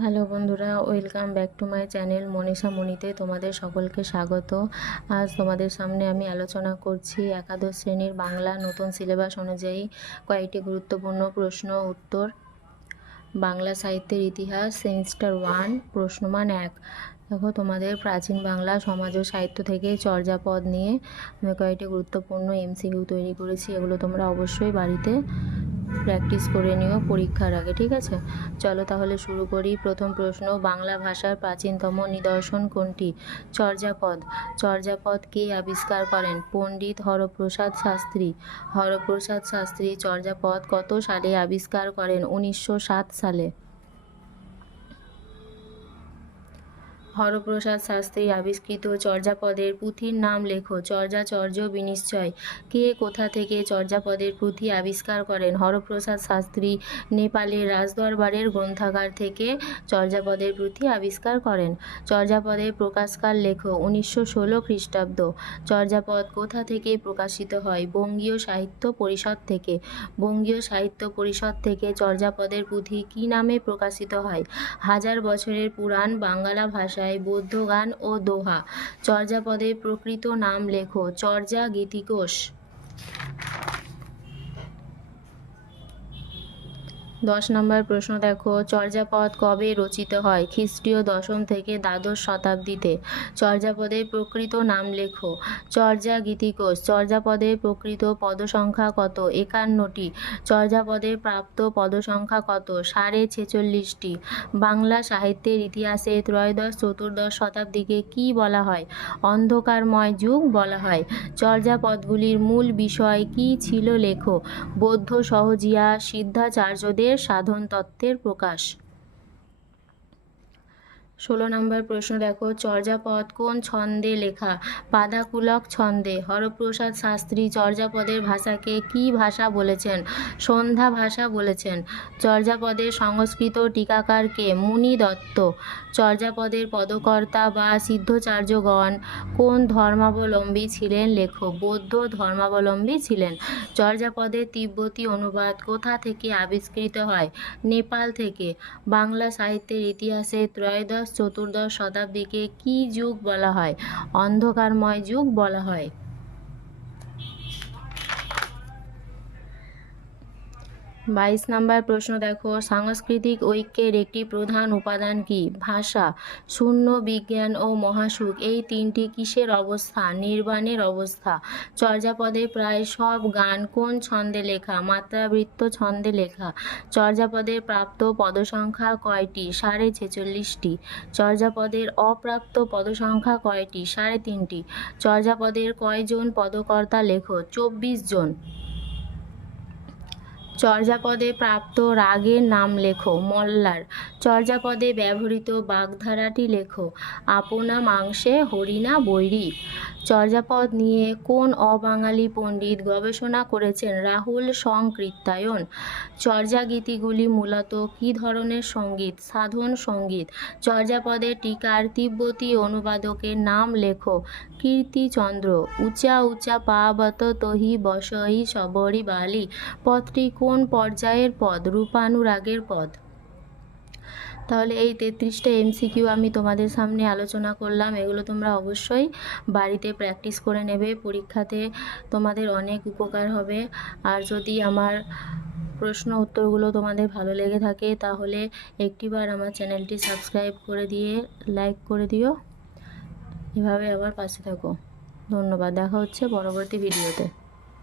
Hello বন্ধুরা, welcome back to my channel Manisha মণিতে তোমাদের সকলকে স্বাগত। আজ তোমাদের সামনে আমি আলোচনা করছি একাদশ শ্রেণির বাংলা নতুন সিলেবাস অনুযায়ী কয়েকটি গুরুত্বপূর্ণ প্রশ্ন উত্তর। বাংলা সাহিত্যের ইতিহাস, সেমিস্টার ওয়ান, প্রশ্নমান এক। দেখো, তোমাদের প্রাচীন বাংলা, সমাজ ও সাহিত্য থেকে চর্যাপদ নিয়ে আমি কয়েকটি গুরুত্বপূর্ণ এমসিকিউ তৈরি করেছি, এগুলো তোমরা অবশ্যই বাড়িতে প্র্যাকটিস করে নিও পরীক্ষার আগে, ঠিক আছে? চলো তাহলে শুরু করি। প্রথম প্রশ্ন, বাংলা ভাষার প্রাচীনতম নিদর্শন কোনটি? চর্যাপদ। চর্যাপদ কে আবিষ্কার করেন? পণ্ডিত হরপ্রসাদ শাস্ত্রী। হরপ্রসাদ শাস্ত্রী চর্যাপদ কত সালে আবিষ্কার করেন? উনিশশো সাত সালে। হরপ্রসাদ শাস্ত্রী আবিষ্কৃত চর্যাপদের পুঁথির নাম লেখো চর্যাচর্য বিনিশ্চয়। কে কোথা থেকে চর্যাপদের পুঁথি আবিষ্কার করেন? হরপ্রসাদ শাস্ত্রী নেপালের রাজদরবারের গ্রন্থাগার থেকে চর্যাপদের পুঁথি আবিষ্কার করেন। চর্যাপদের প্রকাশকাল লেখো, উনিশশো ষোলো খ্রিস্টাব্দ। চর্যাপদ কোথা থেকে প্রকাশিত হয়? বঙ্গীয় সাহিত্য পরিষদ থেকে। বঙ্গীয় সাহিত্য পরিষদ থেকে চর্যাপদের পুঁথি কী নামে প্রকাশিত হয়? হাজার বছরের পুরাণ বাংলা ভাষায় বৌদ্ধ গান ও দোহা। চর্যাপদের প্রকৃত নাম লেখো চর্যা গীতিকোষ দশ নম্বর প্রশ্ন দেখো, চর্যাপদ কবে রচিত হয়? খ্রিস্টীয় দশম থেকে দ্বাদশ শতাব্দীতে। চর্যাপদের প্রকৃত নাম লেখো। চর্যা গীতিকোষ চর্যাপদের প্রকৃত পদসংখ্যা কত? একান্নটি। চর্যাপদের প্রাপ্ত পদসংখ্যা কত? সাড়ে ছেচল্লিশটি। বাংলা সাহিত্যের ইতিহাসে ত্রয়োদশ, চতুর্দশ শতাব্দীকে কি বলা হয়? অন্ধকারময় যুগ বলা হয়। চর্যাপদগুলির মূল বিষয় কি ছিল লেখো? বৌদ্ধ সহজিয়া সিদ্ধাচার্যদের সাধন তত্ত্বের প্রকাশ। ষোলো নম্বর প্রশ্ন, দেখো, চর্যাপদ কোন ছন্দে লেখা? পাদাকুলক ছন্দে। হরপ্রসাদ শাস্ত্রী চর্যাপদের ভাষাকে কি ভাষা বলেছেন? সন্ধ্যা ভাষা বলেছেন। চর্যাপদের সংস্কৃত টিকাকারকে মুনি দত্ত। চর্যাপদের পদকর্তা বা সিদ্ধচার্যগণ কোন ধর্মাবলম্বী ছিলেন লেখক? বৌদ্ধ ধর্মাবলম্বী ছিলেন। চর্যাপদের তিব্বতী অনুবাদ কোথা থেকে আবিষ্কৃত হয়? নেপাল থেকে। বাংলা সাহিত্যের ইতিহাসে ত্রয়োদশ চতুর্দশ শতাব্দীকে কী যুগ বলা হয়? অন্ধকারময় যুগ বলা হয়। বাইশ নাম্বার প্রশ্ন দেখো, সাংস্কৃতিক ঐক্যের একটি প্রধান উপাদান কি? ভাষা, শূন্য বিজ্ঞান ও মহাসুখ, এই তিনটি কিসের অবস্থা? নির্বাণের অবস্থা। চর্যাপদে প্রায় সব গান কোন ছন্দে লেখা? মাত্রাবৃত্ত ছন্দে লেখা। চর্যাপদের প্রাপ্ত পদসংখ্যা কয়টি? সাড়ে ছেচল্লিশটি। চর্যাপদের অপ্রাপ্ত পদসংখ্যা কয়টি? সাড়ে তিনটি। চর্যাপদের কয়জন পদকর্তা লেখো চব্বিশ জন। চর্যাপদে প্রাপ্ত রাগের নাম লেখো, মল্লার। চর্যাপদে ব্যবহৃত বাগধারাটি লেখো, আপনা মাংসে হরিণা বৈরী। চর্যাপদ নিয়ে কোন অবাঙালি পণ্ডিত গবেষণা করেছেন রাহুল সংকৃত্যায়ন? চর্যাগীতিগুলি মূলত কী ধরনের সংগীত? সাধন সংগীত। চর্যাপদে টিকার তিব্বতী অনুবাদকের নাম লেখো, কীর্তিচন্দ্র। উচা উচা পাবত তহি বসহি সবরি বালি। পদটি কোন পর্যায়ের পদ? রূপানুরাগের পদ। তাহলে এই তেত্রিশটা এমসিকিউ আমি তোমাদের সামনে আলোচনা করলাম। এগুলো তোমরা অবশ্যই বাড়িতে প্র্যাকটিস করে নেবে। পরীক্ষাতে তোমাদের অনেক উপকার হবে। আর যদি আমার প্রশ্ন উত্তরগুলো তোমাদের ভালো লেগে থাকে, তাহলে একটিবার আমার চ্যানেলটি সাবস্ক্রাইব করে দিয়ে লাইক করে দিও। এভাবে আবার পাশে থাকো। ধন্যবাদ। দেখা হচ্ছে পরবর্তী ভিডিওতে